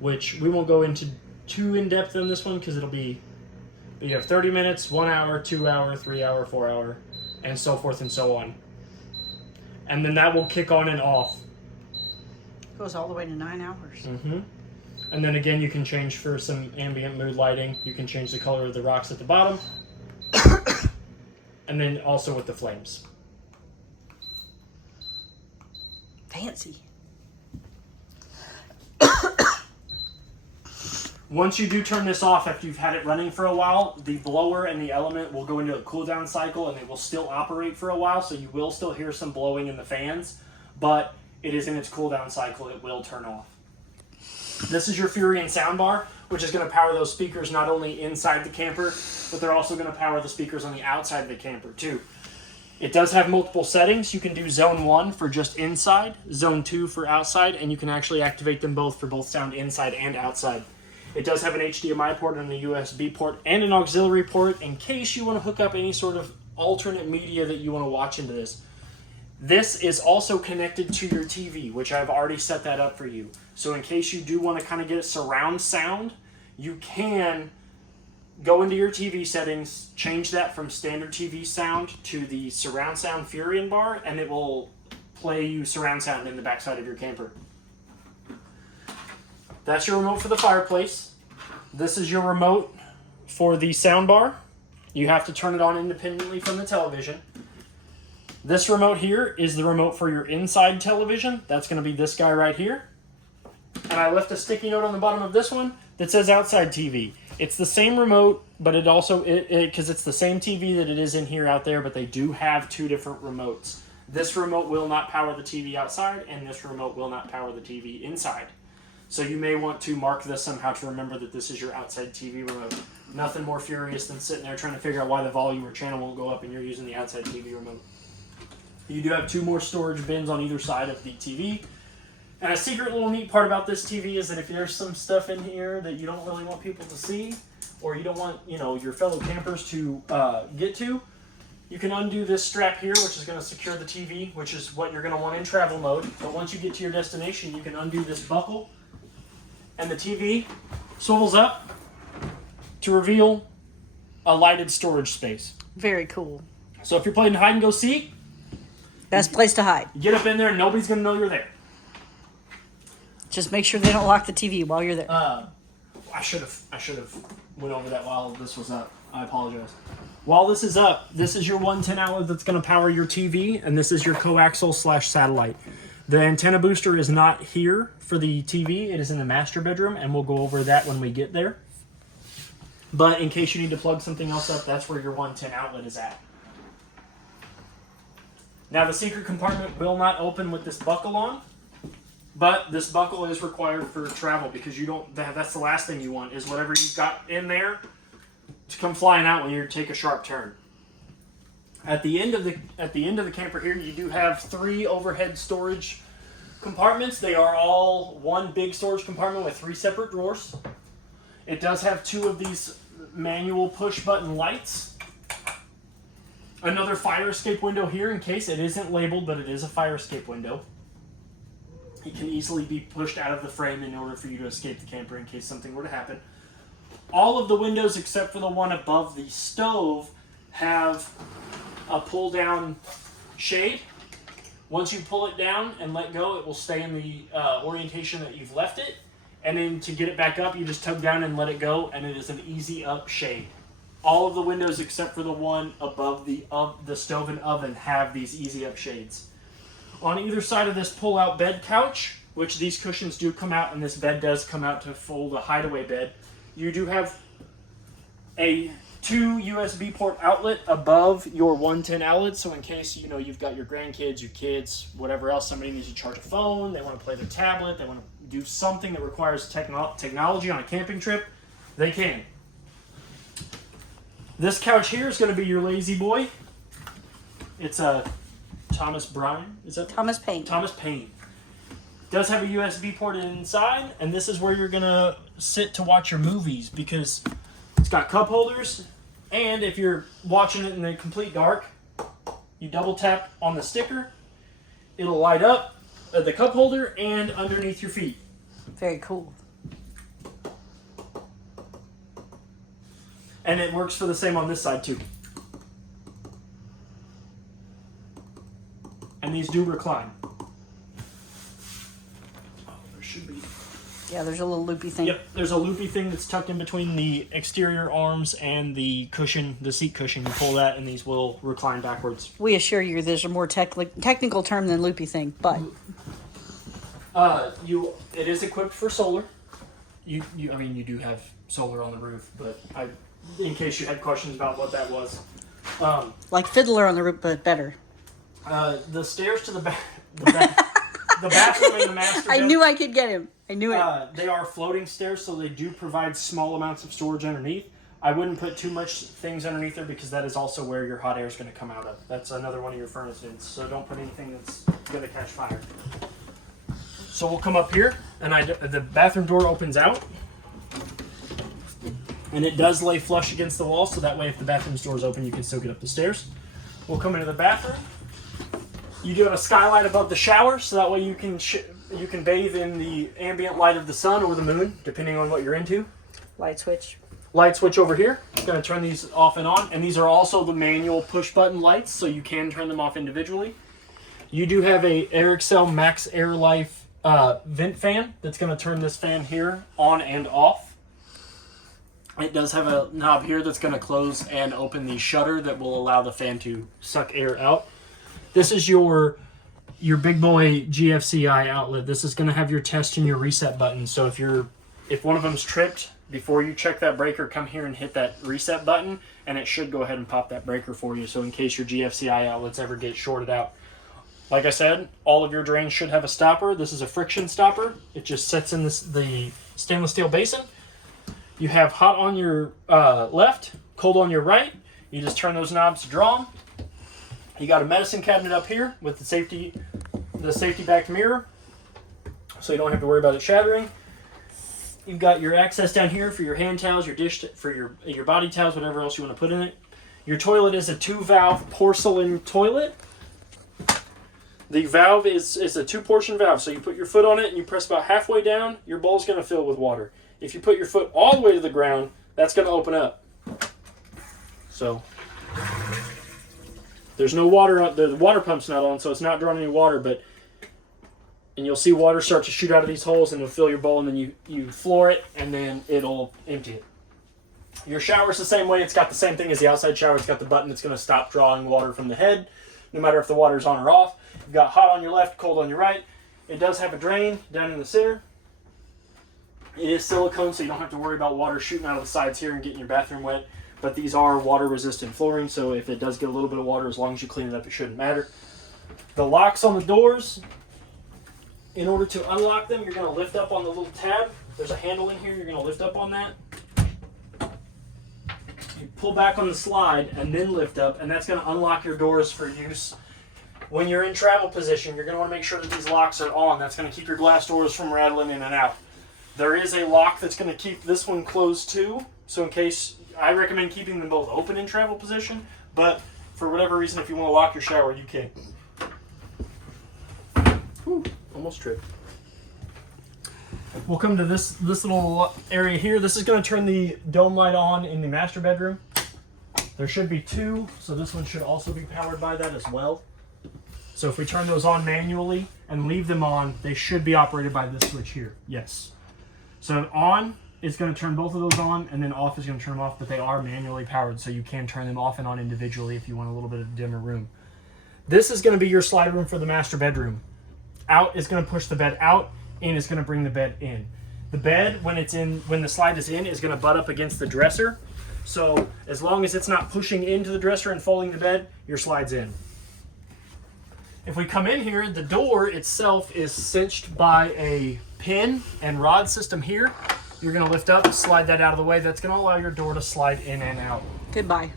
which we won't go into too in-depth on this one because it'll be, you have 30 minutes, 1 hour, 2 hour, 3 hour, 4 hour, and so forth and so on. And then that will kick on and off. Goes all the way to 9 hours. Mm-hmm. And then again, you can change for some ambient mood lighting. You can change the color of the rocks at the bottom. And then also with the flames. Fancy. Once you do turn this off after you've had it running for a while, the blower and the element will go into a cool down cycle, and they will still operate for a while, so you will still hear some blowing in the fans, but it is in its cool down cycle. It will turn off. This is your Furion soundbar, which is going to power those speakers not only inside the camper, but they're also going to power the speakers on the outside of the camper too. It does have multiple settings. You can do zone 1 for just inside, zone 2 for outside, and you can actually activate them both for both sound inside and outside. It does have an HDMI port and a USB port and an auxiliary port in case you want to hook up any sort of alternate media that you want to watch into this. This is also connected to your TV, which I've already set that up for you. So in case you do want to kind of get surround sound, you can go into your TV settings, change that from standard TV sound to the surround sound Furion bar, and it will play you surround sound in the backside of your camper. That's your remote for the fireplace. This is your remote for the sound bar. You have to turn it on independently from the television. This remote here is the remote for your inside television. That's going to be this guy right here. And I left a sticky note on the bottom of this one that says outside TV. It's the same remote, but it also, because it's the same TV that it is in here out there, but they do have 2 different remotes. This remote will not power the TV outside, and this remote will not power the TV inside. So you may want to mark this somehow to remember that this is your outside TV remote. Nothing more furious than sitting there trying to figure out why the volume or channel won't go up and you're using the outside TV remote. You do have 2 more storage bins on either side of the TV. And a secret little neat part about this TV is that if there's some stuff in here that you don't really want people to see, or you don't want, your fellow campers to get to, you can undo this strap here, which is going to secure the TV, which is what you're going to want in travel mode. But once you get to your destination, you can undo this buckle, and the TV swivels up to reveal a lighted storage space. Very cool. So if you're playing hide and go seek, Best place to hide. you get up in there and nobody's going to know you're there. Just make sure they don't lock the TV while you're there. I should have went over that while this was up. I apologize. While this is up, this is your 110 outlet that's going to power your TV, and this is your coaxial / satellite. The antenna booster is not here for the TV. It is in the master bedroom, and we'll go over that when we get there. But in case you need to plug something else up, that's where your 110 outlet is at. Now the secret compartment will not open with this buckle on, but this buckle is required for travel because you don't. That's the last thing you want is whatever you've got in there to come flying out when you take a sharp turn. At the end of the camper here, you do have 3 overhead storage compartments. They are all one big storage compartment with 3 separate drawers. It does have 2 of these manual push button lights. Another fire escape window here in case it isn't labeled, but it is a fire escape window. It can easily be pushed out of the frame in order for you to escape the camper in case something were to happen. All of the windows except for the one above the stove have a pull down shade. Once you pull it down and let go, it will stay in the orientation that you've left it. And then to get it back up, you just tug down and let it go, and it is an easy up shade. All of the windows except for the one above the stove and oven have these easy up shades. On either side of this pull-out bed couch, which these cushions do come out, and this bed does come out to fold a hideaway bed, you do have a 2 USB port outlet above your 110 outlet, so in case you've got your grandkids, your kids, whatever else, somebody needs to charge a phone, they want to play their tablet, they want to do something that requires technology on a camping trip, they can. This couch here is going to be your lazy boy. It's a Thomas Bryan, is that? Thomas Paine. Thomas Paine. Does have a USB port inside, and this is where you're gonna sit to watch your movies because it's got cup holders, and if you're watching it in the complete dark, you double tap on the sticker, it'll light up the cup holder and underneath your feet. Very cool. And it works for the same on this side too. And these do recline. Oh, there should be. Yeah, there's a little loopy thing. Yep, there's a loopy thing that's tucked in between the exterior arms and the cushion, the seat cushion. You pull that, and these will recline backwards. We assure you, there's a more technical term than loopy thing, but it is equipped for solar. You do have solar on the roof, but in case you had questions about what that was, like Fiddler on the roof, but better. The stairs to the bathroom in the master I bedroom, knew I could get him. I knew it. they are floating stairs, so they do provide small amounts of storage underneath. I wouldn't put too much things underneath there because that is also where your hot air is going to come out of. That's another one of your furnace vents, so don't put anything that's going to catch fire. So we'll come up here, and the bathroom door opens out, and it does lay flush against the wall, so that way if the bathroom door is open, you can still get up the stairs. We'll come into the bathroom. You do have a skylight above the shower, so that way you can bathe in the ambient light of the sun or the moon, depending on what you're into. Light switch. Light switch over here. I'm going to turn these off and on, and these are also the manual push-button lights, so you can turn them off individually. You do have a Airxcel Max Air Life vent fan that's going to turn this fan here on and off. It does have a knob here that's going to close and open the shutter that will allow the fan to suck air out. This is your big boy GFCI outlet. This is going to have your test and your reset button. So if one of them's tripped, before you check that breaker, come here and hit that reset button, and it should go ahead and pop that breaker for you. So in case your GFCI outlets ever get shorted out. Like I said, all of your drains should have a stopper. This is a friction stopper. It just sets in the stainless steel basin. You have hot on your left, cold on your right. You just turn those knobs to draw them. You got a medicine cabinet up here with the safety back mirror, so you don't have to worry about it shattering. You've got your access down here for your hand towels, your dish, for your body towels, whatever else you want to put in it. Your toilet is a 2-valve porcelain toilet. The valve is a 2-portion valve, so you put your foot on it and you press about halfway down, your bowl's going to fill with water. If you put your foot all the way to the ground, that's going to open up. So there's no water, the water pump's not on, so it's not drawing any water, and you'll see water start to shoot out of these holes and it'll fill your bowl, and then you floor it and then it'll empty it. Your shower's the same way. It's got the same thing as the outside shower. It's got the button that's going to stop drawing water from the head, no matter if the water's on or off. You've got hot on your left, cold on your right. It does have a drain down in the center. It is silicone, so you don't have to worry about water shooting out of the sides here and getting your bathroom wet. But these are water-resistant flooring, so if it does get a little bit of water, as long as you clean it up, it shouldn't matter. The locks on the doors, in order to unlock them, you're going to lift up on the little tab. There's a handle in here. You're going to lift up on that. You pull back on the slide and then lift up, and that's going to unlock your doors for use. When you're in travel position, you're going to want to make sure that these locks are on. That's going to keep your glass doors from rattling in and out. There is a lock that's going to keep this one closed too. So in case, I recommend keeping them both open in travel position, but for whatever reason, if you want to lock your shower, you can. Whew, almost tripped. We'll come to this little area here. This is going to turn the dome light on in the master bedroom. There should be 2, so this one should also be powered by that as well. So if we turn those on manually and leave them on, they should be operated by this switch here. Yes. So on is going to turn both of those on, and then off is going to turn them off, but they are manually powered, so you can turn them off and on individually if you want a little bit of a dimmer room. This is going to be your slide room for the master bedroom. Out is going to push the bed out, in is going to bring the bed in. The bed, when the slide is in, is going to butt up against the dresser. So as long as it's not pushing into the dresser and folding the bed, your slide's in. If we come in here, the door itself is cinched by a pin and rod system here. You're going to lift up, slide that out of the way. That's going to allow your door to slide in and out. Goodbye.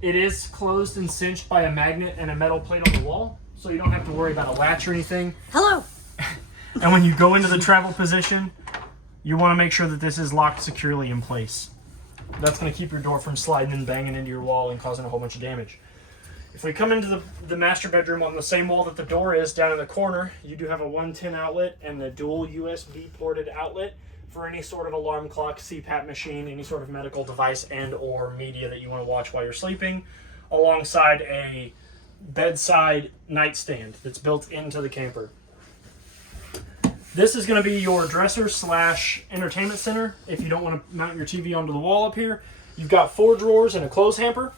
It is closed and cinched by a magnet and a metal plate on the wall, so you don't have to worry about a latch or anything. Hello. And when you go into the travel position, you want to make sure that this is locked securely in place. That's going to keep your door from sliding and banging into your wall and causing a whole bunch of damage. If we come into the master bedroom, on the same wall that the door is, down in the corner, you do have a 110 outlet and the dual USB ported outlet for any sort of alarm clock, CPAP machine, any sort of medical device and or media that you want to watch while you're sleeping, alongside a bedside nightstand that's built into the camper. This is going to be your dresser / entertainment center. If you don't want to mount your TV onto the wall up here, you've got 4 drawers and a clothes hamper.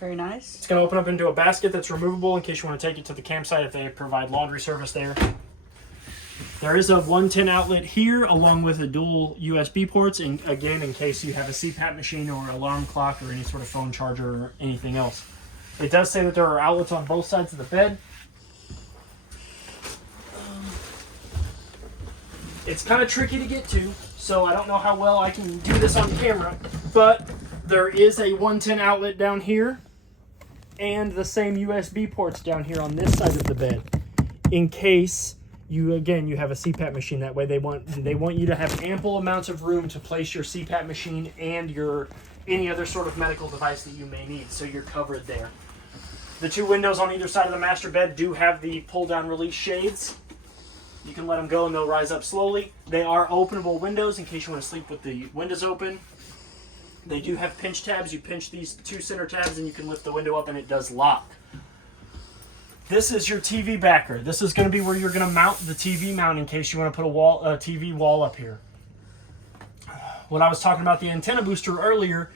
Very nice. It's going to open up into a basket that's removable in case you want to take it to the campsite if they provide laundry service there. There is a 110 outlet here along with the dual USB ports, and again, in case you have a CPAP machine or alarm clock or any sort of phone charger or anything else. It does say that there are outlets on both sides of the bed. It's kind of tricky to get to, so I don't know how well I can do this on camera, but there is a 110 outlet down here and the same USB ports down here on this side of the bed in case you have a CPAP machine. That way they want you to have ample amounts of room to place your CPAP machine and your any other sort of medical device that you may need, so you're covered there. The 2 windows on either side of the master bed do have the pull down release shades. You can let them go and they'll rise up slowly. They are openable windows in case you want to sleep with the windows open. They do have pinch tabs. You pinch these 2 center tabs and you can lift the window up and it does lock. This is your TV backer. This is going to be where you're going to mount the TV mount in case you want to put a TV wall up here. When I was talking about the antenna booster earlier,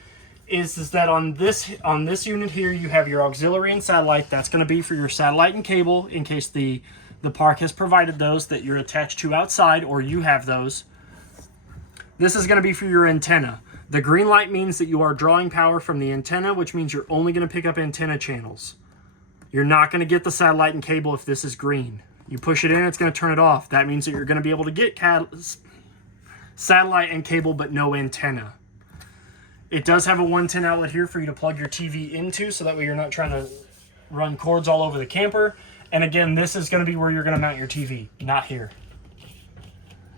is that on this unit here you have your auxiliary and satellite. That's going to be for your satellite and cable in case the park has provided those that you're attached to outside or you have those. This is going to be for your antenna. The green light means that you are drawing power from the antenna, which means you're only going to pick up antenna channels. You're not going to get the satellite and cable if this is green. You push it in, it's going to turn it off. That means that you're going to be able to get satellite and cable, but no antenna. It does have a 110 outlet here for you to plug your TV into, so that way you're not trying to run cords all over the camper. And again, this is going to be where you're going to mount your TV, not here.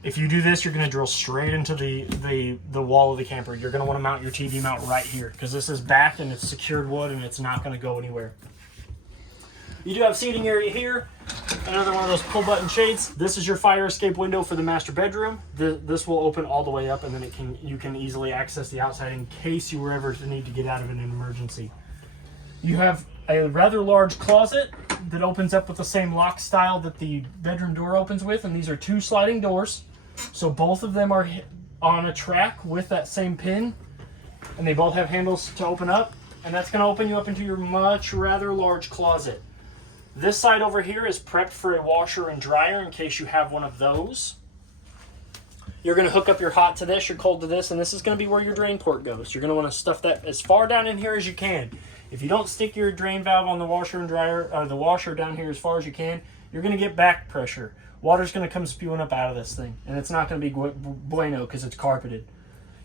If you do this, you're going to drill straight into the wall of the camper. You're going to want to mount your TV mount right here because this is backed and it's secured wood and it's not going to go anywhere. You do have seating area here. Another one of those pull button shades. This is your fire escape window for the master bedroom. This will open all the way up, and then you can easily access the outside in case you were ever to need to get out of it in an emergency. You have a rather large closet that opens up with the same lock style that the bedroom door opens with, and these are 2 sliding doors. So both of them are on a track with that same pin, and they both have handles to open up, and that's going to open you up into your much rather large closet. This side over here is prepped for a washer and dryer in case you have one of those. You're going to hook up your hot to this, your cold to this, and this is going to be where your drain port goes. You're going to want to stuff that as far down in here as you can. If you don't stick your drain valve on the washer and dryer, or the washer down here as far as you can, you're going to get back pressure. Water's going to come spewing up out of this thing, and it's not going to be bueno because it's carpeted.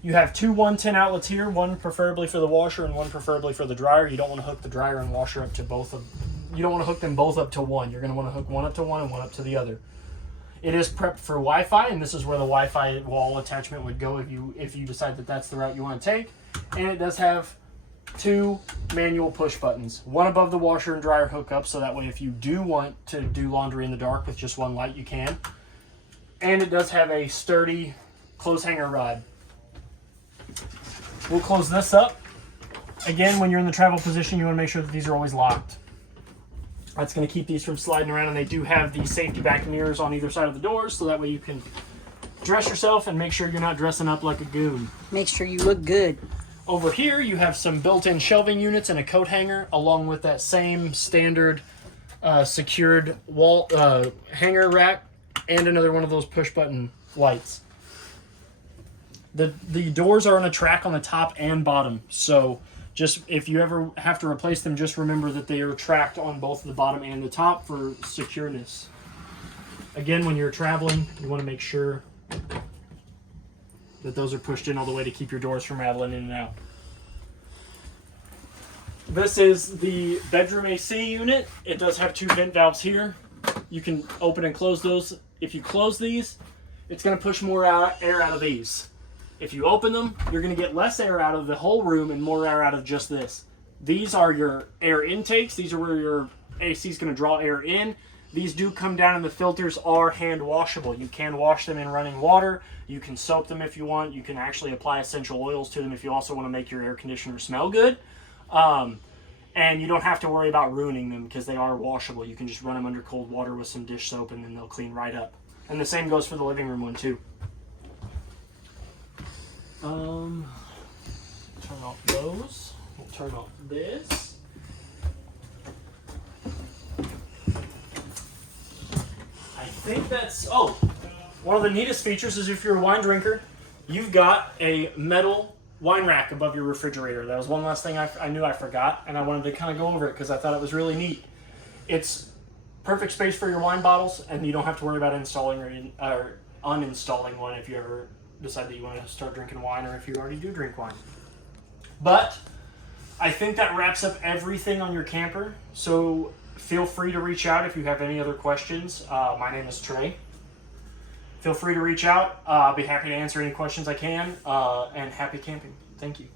You have 2 110 outlets here, one preferably for the washer and one preferably for the dryer. You don't want to hook the dryer and washer up to both of You don't want to hook them both up to one. You're going to want to hook one up to one and one up to the other. It is prepped for Wi-Fi, and this is where the Wi-Fi wall attachment would go if you decide that that's the route you want to take. And it does have 2 manual push buttons, one above the washer and dryer hookup, so that way if you do want to do laundry in the dark with just one light, you can. And it does have a sturdy clothes hanger rod. We'll close this up. Again, when you're in the travel position, you want to make sure that these are always locked. That's going to keep these from sliding around, and they do have the safety back mirrors on either side of the doors, so that way you can dress yourself and make sure you're not dressing up like a goon. Make sure you look good. Over here, you have some built-in shelving units and a coat hanger, along with that same standard secured wall hanger rack, and another one of those push-button lights. The doors are on a track on the top and bottom, so just if you ever have to replace them, just remember that they are tracked on both the bottom and the top for secureness. Again, when you're traveling, you want to make sure that those are pushed in all the way to keep your doors from rattling in and out. This is the bedroom AC unit. It does have 2 vent valves here. You can open and close those. If you close these, it's going to push more air out of these. If you open them, you're going to get less air out of the whole room and more air out of just this. These are your air intakes. These are where your AC is going to draw air in. These do come down, and the filters are hand washable. You can wash them in running water. You can soak them if you want. You can actually apply essential oils to them if you also want to make your air conditioner smell good. And you don't have to worry about ruining them because they are washable. You can just run them under cold water with some dish soap, and then they'll clean right up. And the same goes for the living room one too. Turn off those. We'll turn off this. I think that's, one of the neatest features is if you're a wine drinker, you've got a metal wine rack above your refrigerator. That was one last thing I knew I forgot, and I wanted to kind of go over it because I thought it was really neat. It's perfect space for your wine bottles, and you don't have to worry about installing or uninstalling one if you ever decide that you want to start drinking wine, or if you already do drink wine. But I think that wraps up everything on your camper. So feel free to reach out if you have any other questions. My name is Trey. Feel free to reach out. I'll be happy to answer any questions I can, and happy camping. Thank you.